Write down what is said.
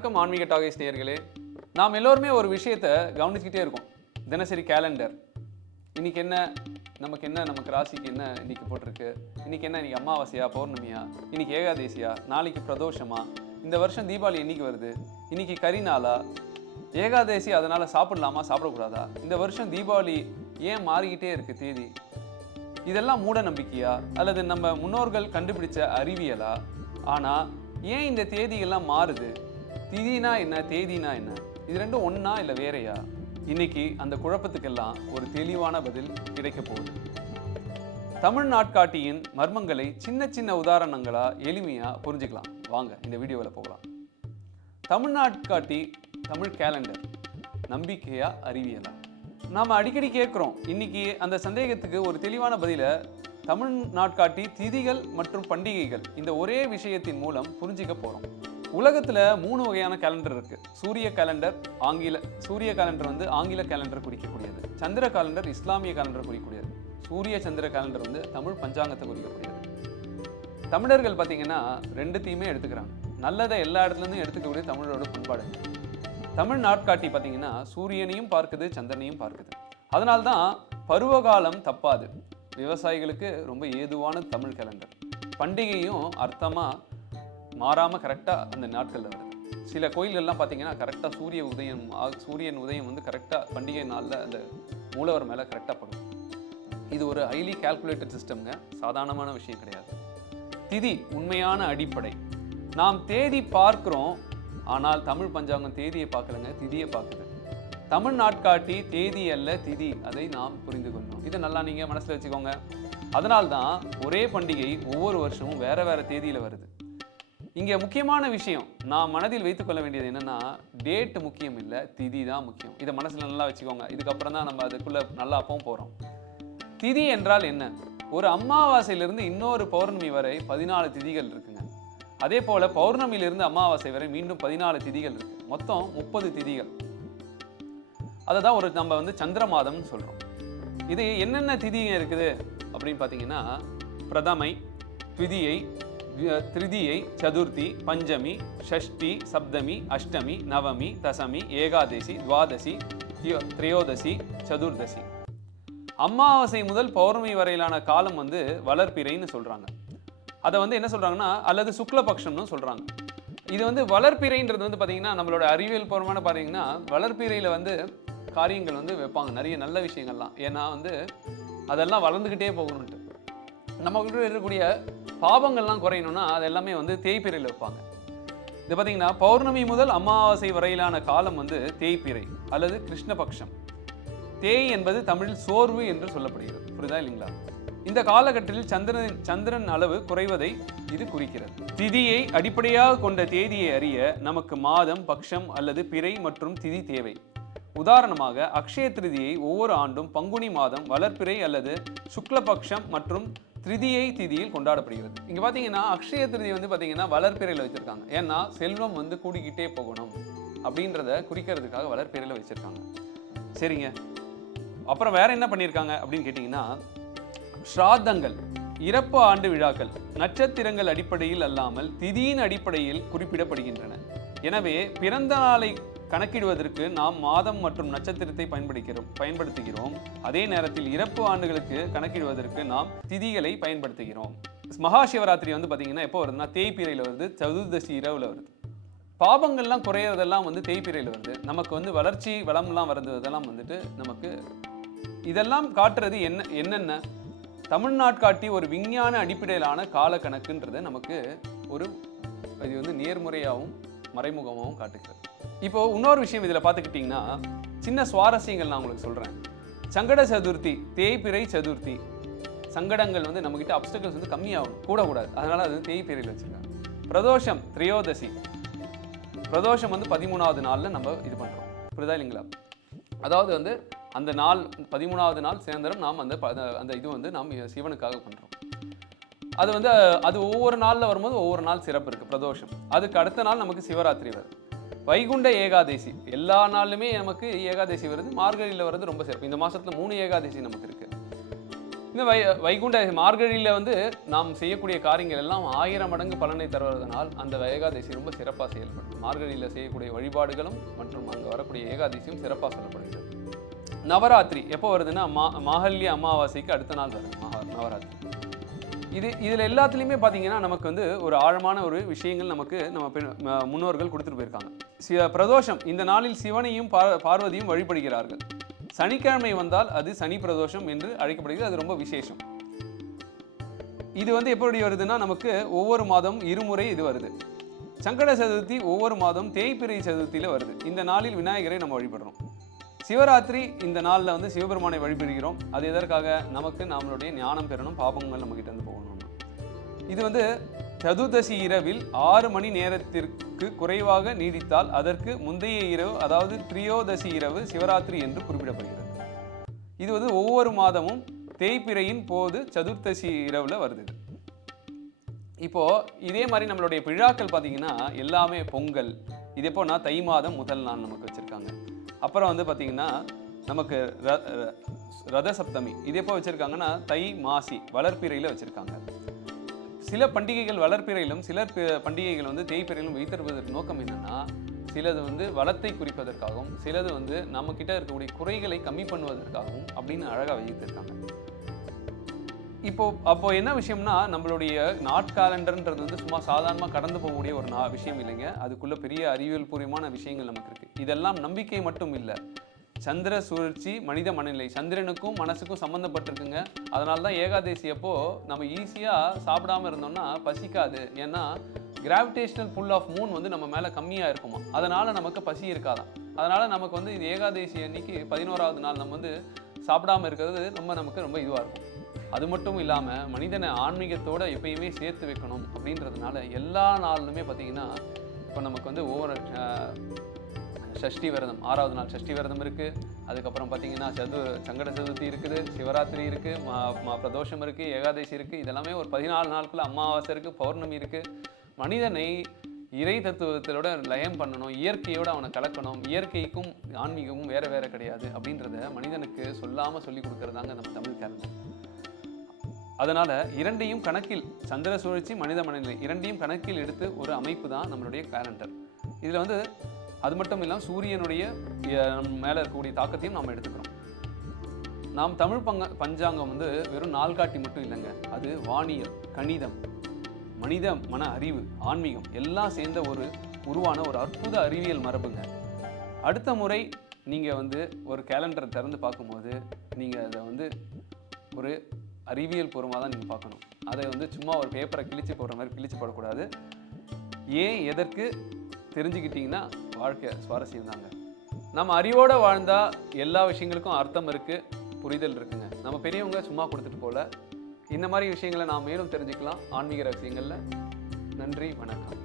வணக்கம் ஆன்மீக டாகேஸ் நேயர்களே. நாம் எல்லோருமே ஒரு விஷயத்தை கவனிச்சுக்கிட்டே இருக்கோம். தினசரி கேலண்டர், இன்னைக்கு என்ன, நமக்கு ராசிக்கு என்ன இன்னைக்கு போட்டிருக்கு, இன்னைக்கு அமாவாசையா பௌர்ணமியா, இன்னைக்கு ஏகாதேசியா, நாளைக்கு பிரதோஷமா, இந்த வருஷம் தீபாவளி என்னைக்கு வருது, இன்னைக்கு கறி நாளா, ஏகாதேசி அதனால சாப்பிடலாமா சாப்பிடக்கூடாதா, இந்த வருஷம் தீபாவளி ஏன் மாறிக்கிட்டே இருக்கு தேதி, இதெல்லாம் மூட நம்பிக்கையா அல்லது நம்ம முன்னோர்கள் கண்டுபிடிச்ச அறிவியலா? ஆனா ஏன் இந்த தேதியெல்லாம் மாறுது? திதினா என்ன, தேதினா என்ன, இது ரெண்டும் ஒண்ணா இல்லை வேறையா? இன்னைக்கு அந்த குழப்பத்துக்கெல்லாம் ஒரு தெளிவான பதில் கிடைக்க போகுது. தமிழ் நாட்காட்டியின் மர்மங்களை சின்ன சின்ன உதாரணங்களா எளிமையா புரிஞ்சுக்கலாம். வாங்க இந்த வீடியோவில் போகலாம். தமிழ் நாட்காட்டி, தமிழ் கேலண்டர் நம்பிக்கையா அறிவியலா? நாம அடிக்கடி கேட்குறோம். இன்னைக்கு அந்த சந்தேகத்துக்கு ஒரு தெளிவான பதில தமிழ் நாட்காட்டி திதிகள் மற்றும் பண்டிகைகள் இந்த ஒரே விஷயத்தின் மூலம் புரிஞ்சிக்க போறோம். உலகத்துல 3 வகையான கேலண்டர் இருக்கு. சூரிய கேலண்டர் ஆங்கில கேலண்டர் குறிக்கக்கூடியது. சந்திர கேலண்டர் இஸ்லாமிய கேலண்டர் குறிக்கக்கூடியது. சூரிய சந்திர கேலண்டர் தமிழ் பஞ்சாங்கத்தை குறிக்கக்கூடியது. தமிழர்கள் பார்த்தீங்கன்னா ரெண்டுத்தையுமே எடுத்துக்கிறாங்க. நல்லதை எல்லா இடத்துல இருந்தும் எடுத்துக்கக்கூடிய தமிழரோட பண்பாடு. தமிழ் நாட்காட்டி பார்த்தீங்கன்னா சூரியனையும் பார்க்குது, சந்திரனையும் பார்க்குது. அதனால்தான் பருவகாலம் தப்பாது. விவசாயிகளுக்கு ரொம்ப ஏதுவான தமிழ் கேலண்டர். பண்டிகையும் அர்த்தமா மாறாம கரெக்டா அந்த நாட்கள்ல வருது. சில கோயில்கள்லாம் பார்த்தீங்கன்னா கரெக்டா சூரியன் உதயம் கரெக்டா பண்டிகை நாள்ல அந்த மூலவர் மேல கரெக்டா படும். இது ஒரு ஹைலி கால்குலேட்டட் சிஸ்டம்ங்க, சாதாரணமான விஷயம் கிடையாது. திதி உண்மையான அடிப்படை. நாம் தேதி பார்க்கிறோம், ஆனால் தமிழ் பஞ்சாங்கம் தேதியை பார்க்கலங்க, திதியை பார்க்குது. தமிழ் நாட்காட்டி தேதி அல்ல திதி, அதை நாம் புரிந்து கொள்ளணும். இதை நல்லா நீங்க மனசுல வச்சுக்கோங்க. அதனால்தான் ஒரே பண்டிகை ஒவ்வொரு வருஷமும் வேற வேற தேதியில வருது. இங்க முக்கியமான விஷயம் நாம் மனதில் வைத்துக் கொள்ள வேண்டியது என்னன்னா, டேட் முக்கியம் இல்லை, திதி தான் முக்கியம். இதை மனசுல நல்லா வச்சுக்கோங்க. இதுக்கப்புறம் தான் நம்ம அதுக்குள்ள நல்லா அப்பவும் போறோம். திதி என்றால் என்ன? ஒரு அமாவாசையிலிருந்து இன்னொரு பௌர்ணமி வரை 14 திதிகள் இருக்குங்க. அதே போல பௌர்ணமியிலிருந்து அமாவாசை வரை மீண்டும் 14 திதிகள் இருக்கு. மொத்தம் 30 திதிகள். அதை தான் நம்ம சந்திர மாதம்னு சொல்றோம். இது என்னென்ன திதி இருக்குது அப்படின்னு பார்த்தீங்கன்னா, பிரதமை, த்விதியை, திருதியை, சதுர்த்தி, பஞ்சமி, ஷஷ்டி, சப்தமி, அஷ்டமி, நவமி, தசமி, ஏகாதசி, துவாதசி, திரையோதசி, சதுர்தசி. அமாவாசை முதல் பௌர்ணமி வரையிலான காலம் வளர்பிறைன்னு சொல்றாங்க. அதை என்ன சொல்றாங்கன்னா, அல்லது சுக்லபக்ஷம்னு சொல்றாங்க. இது வளர்பிறைன்றது பார்த்தீங்கன்னா, நம்மளோட அறிவியல் பூர்வமான பார்த்தீங்கன்னா, வளர்பிறையில காரியங்கள் வைப்பாங்க, நிறைய நல்ல விஷயங்கள்லாம். ஏன்னா அதெல்லாம் வளர்ந்துக்கிட்டே போகணும்ட்டு. நம்ம கிட்ட இருக்கக்கூடிய பாவங்கள்லாம் குறையணும்னா அது எல்லாமே தேய்பிறையில் வைப்பாங்க. இது பார்த்தீங்கன்னா பௌர்ணமி முதல் அமாவாசை வரையிலான காலம் தேய்பிறை அல்லது கிருஷ்ணபக்ஷம். தேய் என்பது தமிழில் சோர்வு என்று சொல்லப்படுகிறது. புரியுதா இல்லைங்களா? இந்த காலகட்டத்தில் சந்திரன் அளவு குறைவதை இது குறிக்கிறது. திதியை அடிப்படையாக கொண்ட தேதியை அறிய நமக்கு மாதம், பக்ஷம் அல்லது பிறை மற்றும் திதி தேவை. உதாரணமாக அக்ஷய திருதியை ஒவ்வொரு ஆண்டும் பங்குனி மாதம் வளர்பிறை அல்லது சுக்லபக்ஷம் மற்றும் திருதியை திதியில் கொண்டாடப்படுகிறது. இங்க பாத்தீங்கன்னா அக்ஷய திருதி பாத்தீங்கன்னா வளர்பிறையில வச்சிருக்காங்க. ஏன்னா செல்வம் கூடிக்கிட்டே போகணும் அப்படின்றத குறிக்கிறதுக்காக வளர்பிறையில வச்சிருக்காங்க. சரிங்க, அப்புறம் வேற என்ன பண்ணியிருக்காங்க அப்படின்னு கேட்டீங்கன்னா, ஸ்ராத்தங்கள், இறப்பு ஆண்டு விழாக்கள் நட்சத்திரங்கள் அடிப்படையில் அல்லாமல் திதியின் அடிப்படையில் குறிப்பிடப்படுகின்றன. எனவே பிறந்த நாளை கணக்கிடுவதற்கு நாம் மாதம் மற்றும் நட்சத்திரத்தை பயன்படுத்துகிறோம். அதே நேரத்தில் இறப்பு ஆண்டுகளுக்கு கணக்கிடுவதற்கு நாம் திதிகளை பயன்படுத்துகிறோம். மகா சிவராத்திரி பார்த்தீங்கன்னா எப்போ வருதுன்னா தேய்பிறையில் வருது, சதுர்தசி இரவுல வருது. பாபங்கள்லாம் குறையிறதெல்லாம் தேய்பிறையில் வருது. நமக்கு வளர்ச்சி வளம்லாம் வருது. அதெல்லாம் நமக்கு இதெல்லாம் காட்டுறது என்னென்ன தமிழ்நாட்காட்டி ஒரு விஞ்ஞான அடிப்படையிலான கால கணக்குன்றது நமக்கு இது நேர்முறையாகவும் மறைமுகமாகவும் காட்டுகிறது. இப்போ இன்னொரு விஷயம் இதில் பார்த்துக்கிட்டிங்கன்னா, சின்ன சுவாரஸ்யங்கள் நான் உங்களுக்கு சொல்கிறேன். சங்கட சதுர்த்தி, தேய்பிறை சதுர்த்தி. சங்கடங்கள் நம்மகிட்ட அப்டக்கல்ஸ் கம்மியாகும், கூடக்கூடாது. அதனால அது தேய்பிறையில் வச்சுருக்காங்க. பிரதோஷம், திரையோதசி. பிரதோஷம் 13வது நாளில் நம்ம இது பண்ணுறோம். புரியுதா இல்லைங்களா? அதாவது அந்த நாள் 13வது நாள் சேந்திரம் நாம் அந்த இது நாம் சிவனுக்காக பண்ணுறோம். அது ஒவ்வொரு நாளில் வரும்போது ஒவ்வொரு நாள் சிறப்பு இருக்குது. பிரதோஷம், அதுக்கு அடுத்த நாள் நமக்கு சிவராத்திரி வருது. வைகுண்ட ஏகாதசி, எல்லா நாளுமே நமக்கு ஏகாதசி வருது. மார்கழியில் வருது ரொம்ப சிறப்பு. இந்த மாசத்துல 3 ஏகாதசி நமக்கு இருக்கு. இந்த வைகுண்ட மார்கழியில் வந்து நாம் செய்யக்கூடிய காரியங்கள் எல்லாம் 1000 மடங்கு பலனை தருவதனால் அந்த ஏகாதசி ரொம்ப சிறப்பாக செயல்படும். மார்கழியில் செய்யக்கூடிய வழிபாடுகளும் மற்றும் அங்கே வரக்கூடிய ஏகாதசியும் சிறப்பாக சொல்லப்படுகிறது. நவராத்திரி எப்போ வருதுன்னா மாஹல்ய அமாவாசைக்கு அடுத்த நாள் வருது நவராத்திரி. இதில் எல்லாத்துலேயுமே பார்த்தீங்கன்னா நமக்கு வந்து ஒரு ஆழமான ஒரு விஷயங்கள் நமக்கு நம்ம முன்னோர்கள் கொடுத்துட்டு போயிருக்காங்க. பிரதோஷம், இந்த நாளில் சிவனையும் பார்வதியும் வழிபடுகிறார்கள். சனிக்கிழமை வந்தால் அது சனி பிரதோஷம் என்று அழைக்கப்படுகிறது. அது ரொம்ப விசேஷம். இது வந்து எப்படி வருதுன்னா நமக்கு ஒவ்வொரு மாதம் இருமுறை இது வருது. சங்கட சதுர்த்தி ஒவ்வொரு மாதம் தேய்பிறை சதுர்த்தியில் வருது. இந்த நாளில் விநாயகரை நம்ம வழிபடுறோம். சிவராத்திரி இந்த நாளில் வந்து சிவபெருமானை வழிபடுகிறோம். அது எதற்காக? நமக்கு நம்மளுடைய ஞானம் பெறணும், பாபங்கள் நம்மகிட்ட இருந்து போகணும். இது வந்து சதுர்தசி இரவில் 6 மணி நேரத்திற்கு குறைவாக நீடித்தால் அதற்கு முந்தைய இரவு, அதாவது திரியோதசி இரவு சிவராத்திரி என்று குறிப்பிடப்படுகிறது. இது வந்து ஒவ்வொரு மாதமும் தேய்பிறையின் போது சதுர்தசி இரவுல வருது. இப்போ இதே மாதிரி நம்மளுடைய விழாக்கள் பார்த்தீங்கன்னா எல்லாமே பொங்கல், இது எப்போனா தை மாதம் முதல் நாள் நமக்கு வச்சிருக்காங்க. அப்புறம் வந்து பார்த்தீங்கன்னா நமக்கு ரத சப்தமி, இது எப்போ வச்சிருக்காங்கன்னா தை மாசி வளர்ப்பிறையில் வச்சிருக்காங்க. சில பண்டிகைகள் வளர்ப்பிறையிலும் சில பண்டிகைகள் வந்து தேய்பிறையிலும் வைத்திருப்பதற்கு நோக்கம் என்னன்னா, சிலது வந்து வளத்தை குறிப்பதற்காகவும் சிலது வந்து நம்ம கிட்ட இருக்கக்கூடிய குறைகளை கம்மி பண்ணுவதற்காகவும் அப்படின்னு அழகாக வைத்திருக்காங்க. அப்போ என்ன விஷயம்னா, நம்மளுடைய நாட்காலண்டர்ன்றது வந்து சும்மா சாதாரணமாக கடந்து போகக்கூடிய ஒரு விஷயம் இல்லைங்க. அதுக்குள்ள பெரிய அறிவியல் பூர்வமான விஷயங்கள் நமக்கு இருக்கு. இதெல்லாம் நம்பிக்கை மட்டும் இல்லை, சந்திர சுழற்சி மனித மனநிலை சந்திரனுக்கும் மனசுக்கும் சம்மந்தப்பட்டிருக்குங்க. அதனால தான் ஏகாதசி அப்போ நம்ம ஈஸியாக சாப்பிடாம இருந்தோம்னா பசிக்காது. ஏன்னா கிராவிடேஷனல் புல் ஆஃப் மூன் வந்து நம்ம மேலே கம்மியாக இருக்குமா, அதனால் நமக்கு பசி இருக்காதான். அதனால் நமக்கு வந்து இது ஏகாதசி அன்னைக்கு 11வது நாள் நம்ம வந்து சாப்பிடாமல் இருக்கிறது நமக்கு ரொம்ப இதுவாக இருக்கும். அது மட்டும் இல்லாமல் மனிதனை ஆன்மீகத்தோடு எப்பயுமே சேர்த்து வைக்கணும் அப்படின்றதுனால எல்லா நாளுமே பார்த்திங்கன்னா இப்போ நமக்கு வந்து ஒவ்வொரு சஷ்டி விரதம், 6வது நாள் சஷ்டி விரதம் இருக்குது. அதுக்கப்புறம் பார்த்தீங்கன்னா சங்கட சதுர்த்தி இருக்குது, சிவராத்திரி இருக்குது, பிரதோஷம் இருக்குது, ஏகாதசி இருக்குது. இதெல்லாமே ஒரு 14 நாளுக்குள்ள அமாவாசை இருக்குது, பௌர்ணமி இருக்குது. மனிதனை இறை தத்துவத்தோட லயம் பண்ணணும், இயற்கையோடு அவனை கலக்கணும். இயற்கைக்கும் ஆன்மீகமும் வேறு வேறு கிடையாது அப்படின்றத மனிதனுக்கு சொல்லாமல் சொல்லி கொடுக்குறதாங்க நம்ம தமிழ் கேலண்டர். அதனால் இரண்டையும் கணக்கில், சந்திர சுழற்சி மனித மனநிலை இரண்டையும் கணக்கில் எடுத்து ஒரு அமைப்பு தான் நம்மளுடைய கேலண்டர். இதில் வந்து அது மட்டும் இல்லாமல் சூரியனுடைய மேலே இருக்கக்கூடிய தாக்கத்தையும் நாம் எடுத்துக்கிறோம். நாம் தமிழ் பஞ்சாங்கம் வந்து வெறும் நாள்காட்டி மட்டும் இல்லைங்க, அது வானியல், கணிதம், மனித மன அறிவு, ஆன்மீகம் எல்லாம் சேர்ந்த உருவான ஒரு அற்புத அறிவியல் மரபுங்க. அடுத்த முறை நீங்கள் வந்து ஒரு கேலண்டரை திறந்து பார்க்கும்போது நீங்கள் அதை வந்து ஒரு அறிவியல் பூர்வமாக தான் நீங்கள் பார்க்கணும். அதை வந்து சும்மா ஒரு பேப்பரை கிழிச்சு போடுற மாதிரி கிழிச்சு போடக்கூடாது. ஏன் எதற்கு தெரிஞ்சுக்கிட்டிங்கன்னா வாழ்க்கை சுவாரஸ்யம் தாங்க. நம்ம அறிவோடு வாழ்ந்தால் எல்லா விஷயங்களுக்கும் அர்த்தம் இருக்குது, புரிதல் இருக்குங்க. நம்ம பெரியவங்க சும்மா கொடுத்துட்டு போல. இந்த மாதிரி விஷயங்களை நாம் மேலும் தெரிஞ்சுக்கலாம் ஆன்மீக ரகசியங்களில். நன்றி, வணக்கம்.